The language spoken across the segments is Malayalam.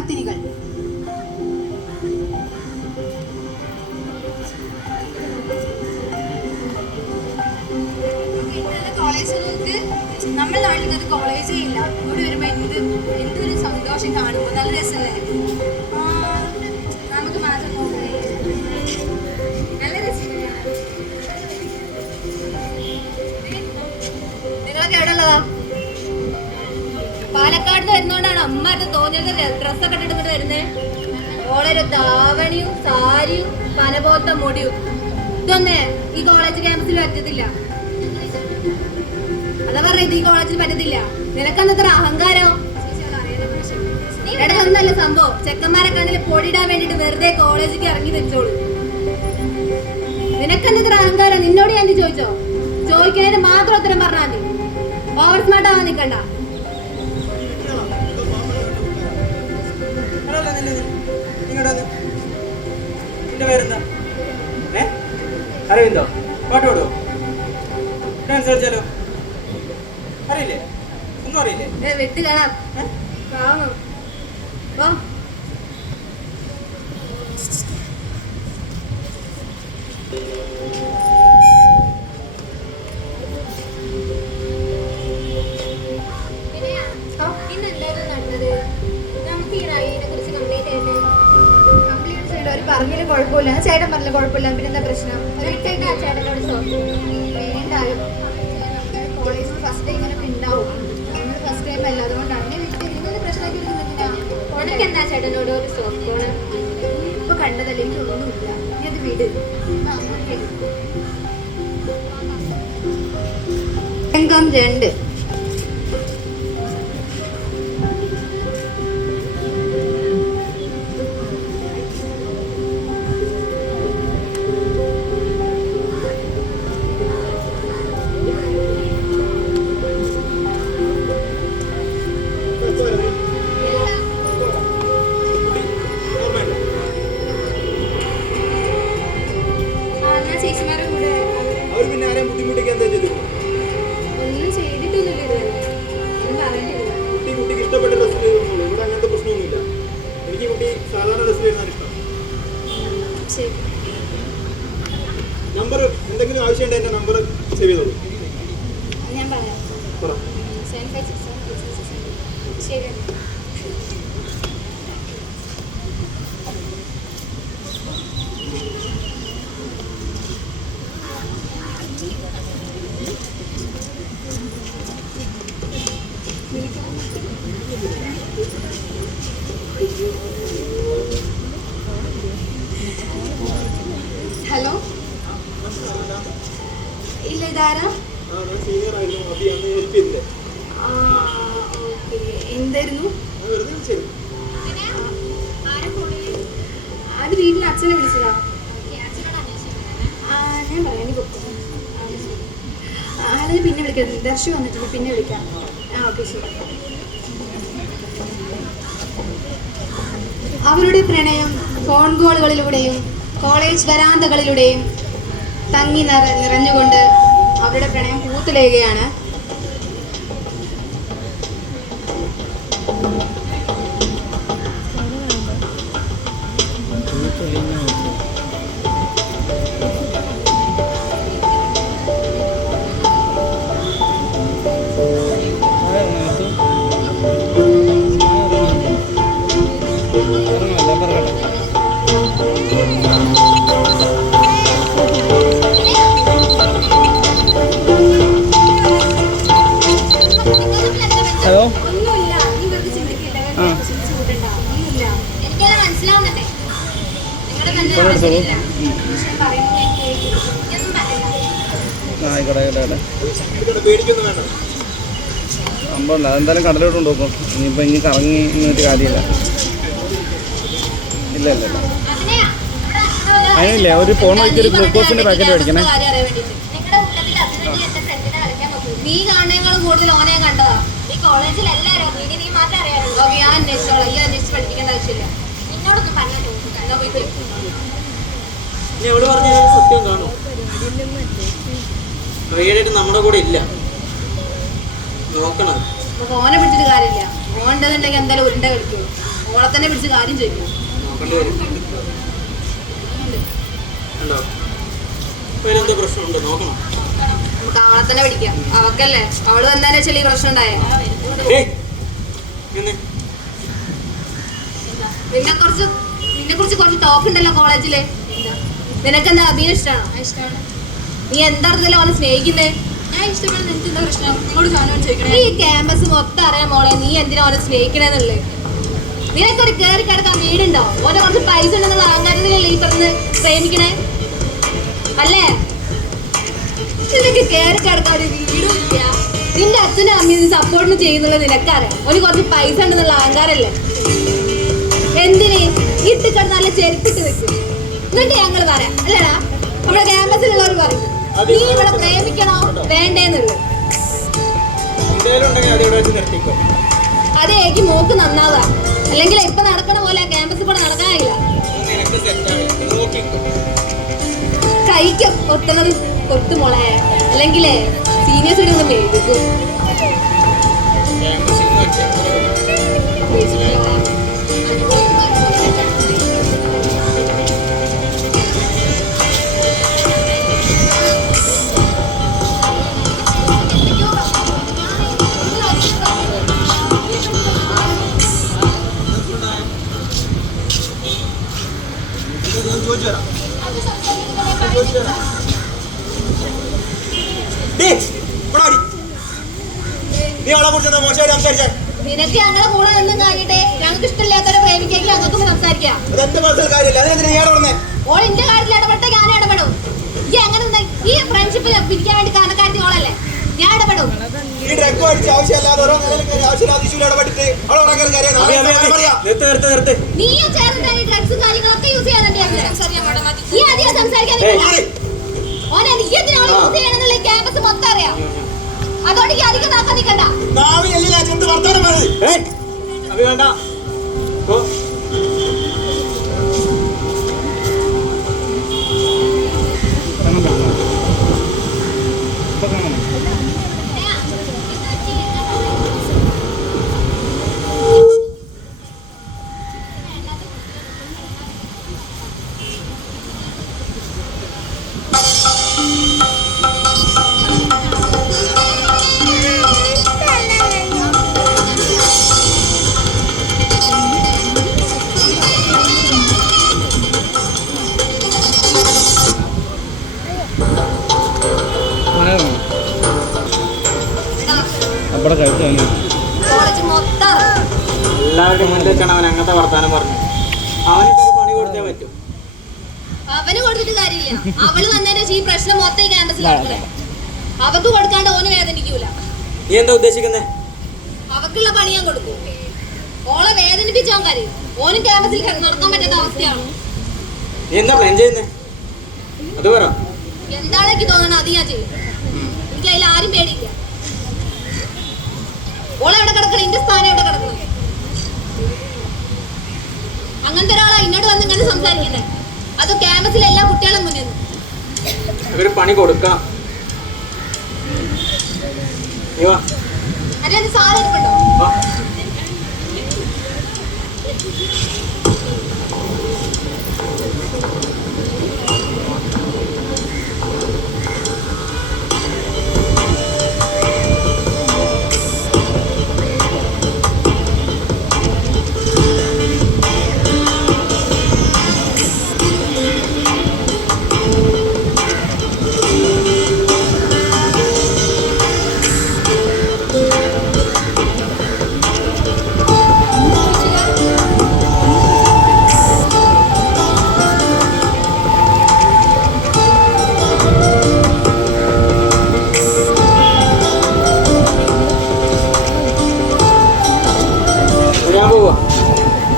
വിദ്യാർത്ഥിനികൾ. കോളേജ് നോക്ക്, നമ്മൾ നാട്ടിൽ അത് കോളേജേ ഇല്ല. ഇവിടെ വരുമ്പോ എന്തൊരു സന്തോഷം കാണുമ്പോൾ നല്ല രസമല്ലേ? നമുക്ക് മാത്രം നല്ല രസം. നിങ്ങളൊക്കെ എവിടെ ഉള്ളതാ? പാലക്കാട് വരുന്നോണ്ടാണ് അമ്മ അത് തോന്നിയത് ഡ്രസ്സൊക്കെ ഇട്ടിട്ട് വരുന്നേ. ഓളൊരു ധാവണിയും സാരിയും പന പോലത്തെ മുടിയും ഇതൊന്നേ ഈ കോളേജ് ക്യാമ്പസിൽ പറ്റത്തില്ല. അതാ പറയുന്നത്, ഈ കോളേജിൽ പറ്റത്തില്ല. നിനക്കെന്നത്ര അഹങ്കാരം. എടാ ഒന്നല്ല സംഭവം, ചെക്കന്മാരൊക്കെ അതിൽ പൊടിയിടാൻ വേണ്ടിട്ട് വെറുതെ കോളേജിലേക്ക് ഇറങ്ങി വെച്ചോളൂ. നിനക്കെന്നത്ര അഹങ്കാരം? നിന്നോട് ഞാൻ ചോദിച്ചോ? ചോദിക്കുന്നതിന് മാത്രം ഉത്തരം പറഞ്ഞാൽ മതി. ഓവർ സ്മാർട്ട് ആവാൻ നിൽക്കണ്ട. അറിവിന്തോ പാട്ട് പാടുവോ? ഡാൻസ് കളിച്ചാലോ? അറിയില്ലേ? ഒന്നും അറിയില്ലേ? വെട്ട് കാണാം. പറഞ്ഞാലും കുഴപ്പമില്ല, ചേട്ടൻ പറഞ്ഞാലും കുഴപ്പമില്ല. പിന്നെന്താ പ്രശ്നം? ചേട്ടനോട് കോളേജിൽ ഫസ്റ്റ് ടൈം ഇങ്ങനെ ഉണ്ടാവും. നമ്മൾ ഫസ്റ്റ് ടൈം അല്ല, അതുകൊണ്ടാണ് നിങ്ങളൊന്ന് പ്രശ്നമാക്കി എടുക്കുന്നില്ല. എന്താ ചേട്ടനോട് ഒരു സോഫ്റ്റ് കോണ് ഇപ്പൊ കണ്ടതല്ലേ? എനിക്കൊന്നുമില്ല. നീ അത് വിട്. രംഗം 2. നമ്പർ എന്തെങ്കിലും ആവശ്യമുണ്ട് എന്റെ നമ്പർ സേവ് ചെയ്തോളൂ. ഞാൻ പറയാം. ശരി. ഹലോ, ഇല്ല ഇതാരാ? എന്തായിരുന്നു അത്? വീട്ടിൽ അച്ഛനെ വിളിച്ചതാ. ഞാൻ പറയാം, നീ കൊടുക്കും. അതായത് പിന്നെ വിളിക്കാം. ദർശു വന്നിട്ടുണ്ട്, പിന്നെ വിളിക്കാം. ഓക്കെ ശരി. അവരുടെ പ്രണയം ഫോൺ കോളുകളിലൂടെയും കോളേജ് വരാന്തകളിലൂടെയും തങ്ങി നിറഞ്ഞുകൊണ്ട് അവരുടെ പ്രണയം പൂത്തുലയുകയാണ്. ഹലോ, ഒന്നുമില്ല. നീ വെറുതെ ചിന്തിക്കില്ല. എനിക്കത് മനസ്സിലാവുന്നുണ്ട്. സംഭവമില്ല, അതെന്തായാലും കടലോട്ട് കൊണ്ടുപോകും. ഇനിയിപ്പോൾ ഇനി കറങ്ങി ഇങ്ങോട്ട് കാര്യമില്ല. ഇല്ല ഇല്ല ഇല്ല, അതിനില്ലേ ഒരു ഫോൺ വയ്ക്ക് ഒരു ഗ്ലൂക്കോസിൻ്റെ പാക്കറ്റ് മേടിക്കണേ. നീ കാണുന്നതിനേക്കാളും കൂടുതൽ ഓനെ കണ്ടതാ ഈ കോളേജിൽ എല്ലാവരും. നീ മാത്രമേ അറിയാറുള്ളൂ. ഞാൻ അന്വേഷിച്ചോളാം. ഈ അന്വേഷിച്ച് പഠിപ്പിക്കേണ്ട ആവശ്യമില്ല. നിന്നോടൊന്നും പറഞ്ഞാൽ എവിടെ പറഞ്ഞ സത്യം കാണും. റെയ്ഡായിട്ട് നമ്മുടെ കൂടെ ഇല്ല, നോക്കണം. ഓനെ പിടിച്ചിട്ട് കാര്യമില്ല. ഓണ്ടെന്നുണ്ടെങ്കിൽ എന്തായാലും ഉരുണ്ട കളിക്കും. ഓളെ തന്നെ പിടിച്ച് കാര്യം ചോദിക്കും. നോക്കേണ്ടി വരും. ഉണ്ടോ? ഇപ്പൊ ഇതിലെന്താ പ്രശ്നമുണ്ട് നോക്കണം. നമുക്ക് അവളെ തന്നെ പിടിക്കാം. അവക്കല്ലേ അവള് വന്നതിന് വെച്ചാൽ ഈ പ്രശ്നം ഉണ്ടായ നിന്നെ കുറിച്ച് കുറച്ച് ടോക്ക് ഉണ്ടല്ലോ കോളേജില്. നിനക്കെന്താ അഭിനയം ഇഷ്ടമാണോ? ഇഷ്ടമാണ്. നീ എന്താ അവനെ സ്നേഹിക്കുന്നത്? ഞാൻ ഇഷ്ടപ്പെടുന്ന എനിക്ക് എന്താ പ്രശ്നം? നിങ്ങളോട് സാധനം ചോദിക്കണേ. ഈ ക്യാമ്പസ് മൊത്തം അറിയാൻ മോളെ, നീ എന്തിനാ അവനെ സ്നേഹിക്കണെന്നുള്ളത്? നിനക്കൊരു കയറി കിടക്കാൻ വീടുണ്ടോ? ഓനെ കുറച്ച് പൈസ ഉണ്ടെന്നുള്ള അഹങ്കാരത്തിലല്ലേ ഈ പറഞ്ഞ് പ്രേമിക്കണേ അല്ലേ? നിനക്ക് കയറി കിടക്കാൻ ഒരു വീടും ഇല്ല. നിന്റെ അച്ഛനും അമ്മയും സപ്പോർട്ട് ചെയ്യുന്നുള്ളത് നിനക്കറിയാം. ഓന് കുറച്ച് പൈസ ഉണ്ടെന്നുള്ള അഹങ്കാരല്ലേ? എന്തിന് ഇട്ട് കിടന്ന് നല്ല ചെരുപ്പിട്ട് നിൽക്കും. എന്നിട്ട് ഞങ്ങൾ പറയാം അല്ലടാ, നമ്മുടെ ക്യാമ്പസിലുള്ളവർ പറയും നീ ഇവിടെ പ്രേമിക്കണോ വേണ്ടേന്നുള്ളത്. അതേക്ക് മോക്ക് നന്നാവുക, അല്ലെങ്കിൽ ഇപ്പൊ നടക്കണ പോലെ ക്യാമ്പസിൽ കൂടെ നടക്കാനില്ല. കൈക്ക് ഒട്ടണത് കൊത്തുമോളെ, അല്ലെങ്കിലേ സീനിയേഴ്സ് ഇവിടെ ഒന്ന് മേടിക്കും. നിനക്ക് ഞങ്ങളെ കൂടെ നിന്നും കഴിഞ്ഞിട്ടേ ഞങ്ങൾക്ക് ഇഷ്ടമില്ലാത്തവരെ പ്രേമിക്കെങ്കിൽ ഞങ്ങൾക്ക് സംസാരിക്കാം. ഓൾ എന്റെ കാര്യത്തിൽ ഇടപെട്ട ഞാൻ ഇടപെടും. ഈ അങ്ങനെ ഈ ഫ്രണ്ട്ഷിപ്പ് പിരിക്കാൻ വേണ്ടി കാരണക്കാരത്തി ഓളല്ലേ, ഞാൻ ഇടപെടും. നീയോ ചേർന്നിട്ട് ഡ്രഗ്സും കാര്യങ്ങളൊക്കെ യൂസ് ചെയ്യാൻ നീ അധികം സംസാരിക്കാൻ ഓനെ നീ എന്തിനാ യൂസ് ചെയ്യണമെന്നുള്ള ക്യാമ്പസ് മൊത്തം അറിയാം. അതോടെ ഈ അധികം നോക്കാൻ നിൽക്കണ്ട. എല്ലാവരുടെ മുന്നിൽ വെച്ചാണ് അവൻ അങ്ങനത്തെ വർത്താനം പറഞ്ഞു. അവനിട്ട് പണി കൊടുത്തേ പറ്റും. അവന് കൊടുത്തിട്ട് കാര്യമില്ല. അവള് വന്നതിന് ഈ പ്രശ്നം മൊത്തം ഈ ക്യാമ്പസിൽ അവക്ക് കൊടുക്കാണ്ട് ഓന് വേദനിക്കൂല. നീ എന്താ ഉദ്ദേശിക്കുന്നേ? അവക്കുള്ള പണി ഞാൻ കൊടുക്കും. ഓളെ വേദനിപ്പിച്ചോൻ കാര്യം ഓനും ക്യാമ്പസിൽ നടക്കാൻ പറ്റാത്ത അവസ്ഥയാണ്. നീ എന്താ പ്ലാൻ ചെയ്യുന്നേ? അത് പറ. എന്താണ് എനിക്ക് തോന്നണത് അത് ഞാൻ ചെയ്യും. എനിക്ക് അതിൽ ആരും പേടിയില്ല. ഓളെ എവിടെ കിടക്കണം, എന്റെ സ്ഥാനം എവിടെ കിടക്കണം? അങ്ങനത്തെ ഒരാളാ എന്നോട് വന്ന് ഇങ്ങനെ സംസാരിക്കുന്നത്. അത് ക്യാമ്പസിലെ എല്ലാ കുട്ടികളും മുന്നിൽ ഇവര് പണി കൊടുക്കാം. അതിനകത്ത് സാറ് ഇരിപ്പുണ്ടോ?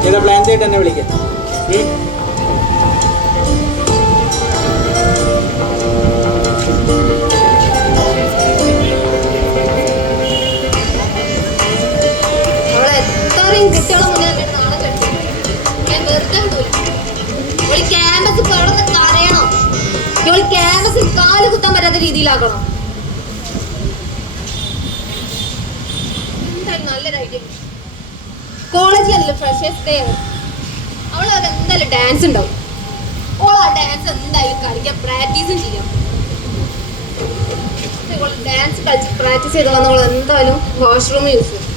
ഏതാ പ്ലാൻ ചെയ്തിട്ട് എന്നെ വിളിക്കാം. എത്രയും കുട്ടികളെ മുന്നിൽ നാളെ കെട്ടി ഞാൻ വെറുതെ വിടൂല. ഒരു ക്യാമ്പസ് കിടന്ന് കരയണം. ഒരു ക്യാമ്പസിൽ കാല് കുത്താൻ പറ്റാത്ത രീതിയിലാക്കണം. എന്തായാലും നല്ലൊരു ഐഡിയ. കോളേജിലല്ലേ ഫ്രഷേഴ്സ് ഡേ അവൾ എന്തായാലും ഡാൻസ് ഉണ്ടാവും. ഓൾ ആ ഡാൻസ് എന്തായാലും കളിക്കാൻ പ്രാക്ടീസും ചെയ്യാം. ഡാൻസ് കളിച്ച് പ്രാക്ടീസ് ചെയ്ത് വന്നവൾ എന്തായാലും വാഷ്റൂം യൂസ് ചെയ്യും.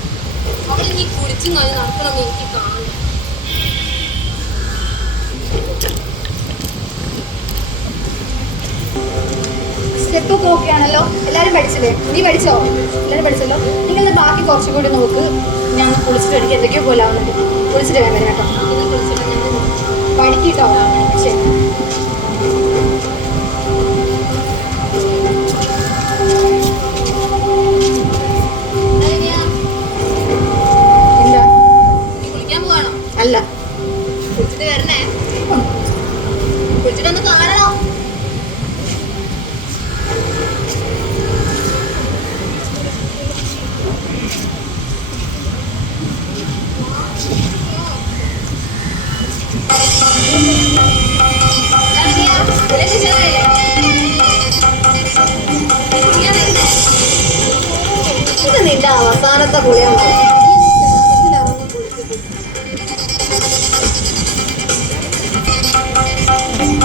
അവൾ ഇനി കുടിച്ചും കഴിഞ്ഞ് നടക്കണമെന്ന് എനിക്ക് കാണും. സ്റ്റെപ്പൊക്കെ ഓക്കെ ആണല്ലോ, എല്ലാവരും പഠിച്ചില്ലേ? നീ പഠിച്ചോ? എല്ലാവരും പഠിച്ചല്ലോ. നിങ്ങൾ ബാക്കി കുറച്ചും കൂടി നോക്ക്. ഞാൻ കുളിച്ചിട്ട് എനിക്ക് എന്തൊക്കെയോ പോലെ ആവുന്നുണ്ട്. കുളിച്ചിട്ട് ഞാൻ വരാം കേട്ടോ. പഠിക്കട്ടോ. ശരി. എന്താ? കുളിക്കാൻ പോവാണോ? അല്ല, കുളിച്ചിട്ട് വരണേ. കുളിച്ചിട്ടൊന്ന് കാണണോ? ഇത് നിന്റെ അവസാനത്തെ കുളിയാണ്.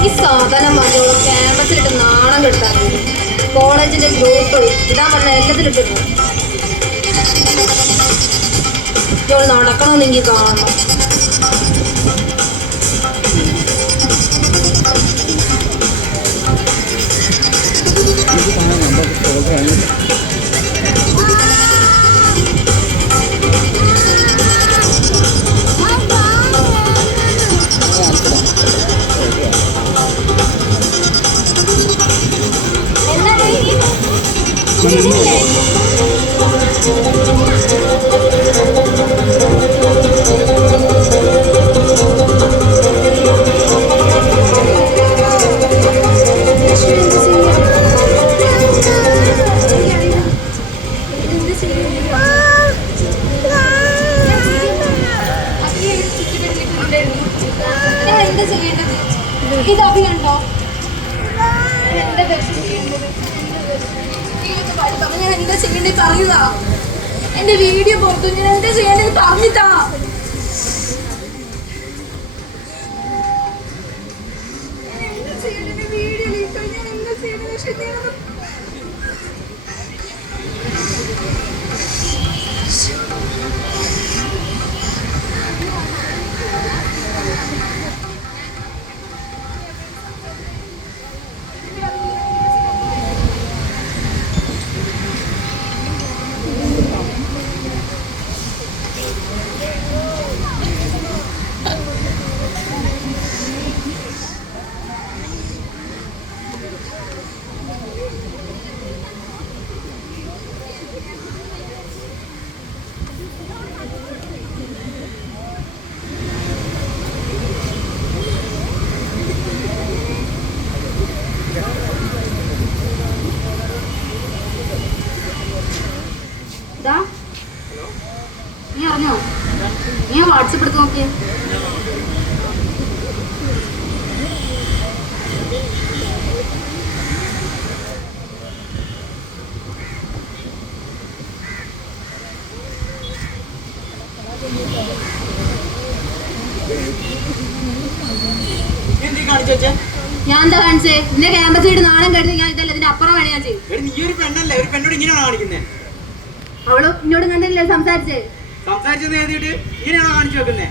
ഈ സാധനം മതിയോളം ക്യാമ്പസിലിട്ട് നാണം കിട്ടാൻ കോളേജിന്റെ ഗ്രൂപ്പ് ഇടാൻ പറഞ്ഞ എല്ലാത്തിലിട്ടിരുന്നു. ഇവൾ നടക്കണമെന്നെങ്കിൽ കാണണം. ഇത് അഭിനയുണ്ടോ? എന്താ ചെയ്യേണ്ടത്? ഞാൻ എന്താ ചെയ്യേണ്ടത് പറയുക. എന്റെ വീഡിയോ പുറത്തു. ഞാൻ എന്താ ചെയ്യേണ്ടത് പറഞ്ഞിട്ടാ. വീഡിയോ ലീക്കോ. ഞാൻ എന്താ ചെയ്യേണ്ടത്? നീ അറിഞ്ഞോ? നീ വാട്സപ്പ് എടുത്ത് നോക്കിയേ. ഞാൻ എന്താ കാണിച്ചേ? നിന്റെ ക്യാമ്പസിൽ നാണം കരുതി ഞാൻ ഇതല്ല ഇതിന്റെ അപ്പുറം വേണേ ഞാൻ ചെയ്യും. നീ ഒരു പെണ്ണല്ലേ, ഒരു പെണ്ണോട് ഇങ്ങനെയാണോ കാണിക്കുന്നത്? അവള് ഇന്നോട് കണ്ടില്ലേ സംസാരിച്ചേ? സംസാരിച്ചെന്ന് എഴുതിയിട്ട് ഇങ്ങനെയാണോ കാണിച്ചു വെക്കുന്നേ?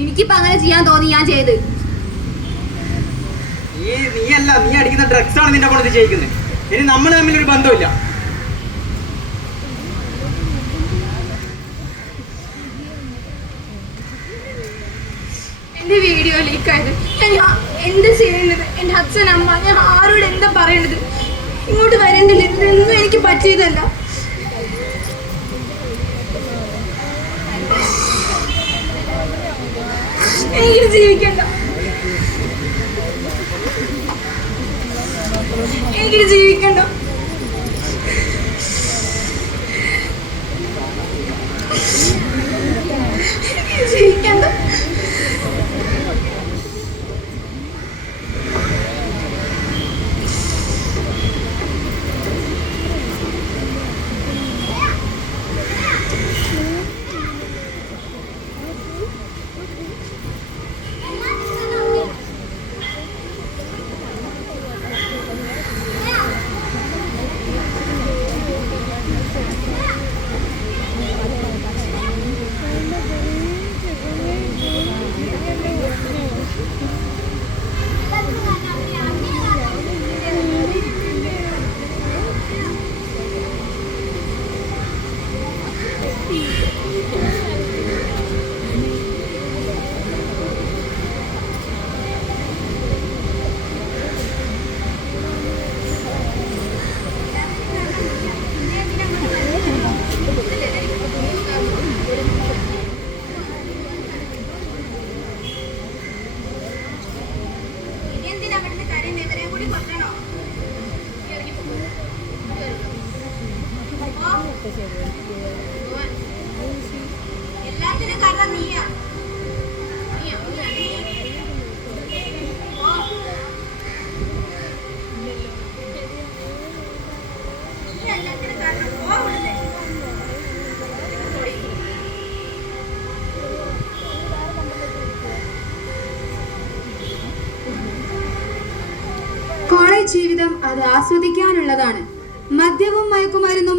എനിക്കിപ്പോ അങ്ങനെ ചെയ്യാൻ തോന്നി, ഞാൻ ചെയ്ത്. നീയല്ല, നീ അടിക്കുന്ന ഡ്രഗ്സ് ആണ് നിന്റെ കൊണ്ട് ചെയ്യിക്കുന്നത്. ഇനി നമ്മൾ തമ്മിലൊരു ബന്ധമില്ല. എന്റെ വീഡിയോ ലീക്കായത്. ഞാൻ എന്താ ചെയ്യേണ്ടത്? എന്റെ അച്ഛൻ, അമ്മ, ഞാൻ ആരോട് എന്താ പറയേണ്ടത്? ഇങ്ങോട്ട് വരേണ്ടില്ല. ഇതൊന്നും എനിക്ക് പറ്റിയതല്ല. എനിക്ക് ജീവിക്കണ്ട. എനിക്ക് ജീവിക്കണ്ട. ജീവിക്കണ്ട. കോളേജ് ജീവിതം അത് ആസ്വദിക്കാനുള്ളതാണ്. മദ്യവും മയക്കുമരുന്നും